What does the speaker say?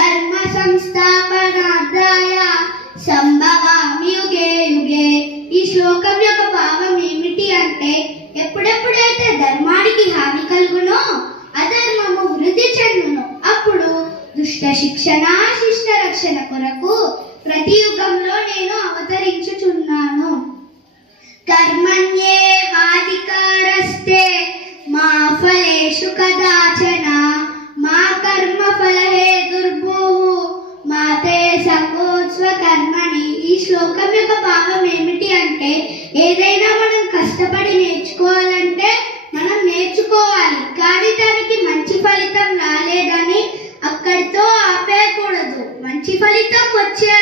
ధర్మ సంస్థాపనార్థాయ సంభవామి యుగే యుగే. ఈ శ్లోకం యొక్క భావం ఏమిటి అంటే, ఎప్పుడెప్పుడైతే ధర్మానికి హాని కలుగునో అధర్మము వృద్ధి చెందును. అప్పుడు దుష్ట శిక్షణ శిష్ట రక్షణ కొరకు ప్రతి యుగంలో నేను అవతరించుచున్నాను. కర్మణ్యేవాధికారస్తే మా ఫలేషు కదాచన మా కర్మ ఫలహేతుర్భూః మా తే సంగోత్స్వ కర్మణి. ఈ శ్లోకం యొక్క భావం ఏమిటి అంటే, ఏదైనా మనం కష్టపడి నేర్చుకోవాలంటే మనం నేర్చుకోవాలి, కానీ దానికి మంచి ఫలితం రాలేదని అక్కడితో ఆపేయకూడదు. మంచి ఫలితం వచ్చే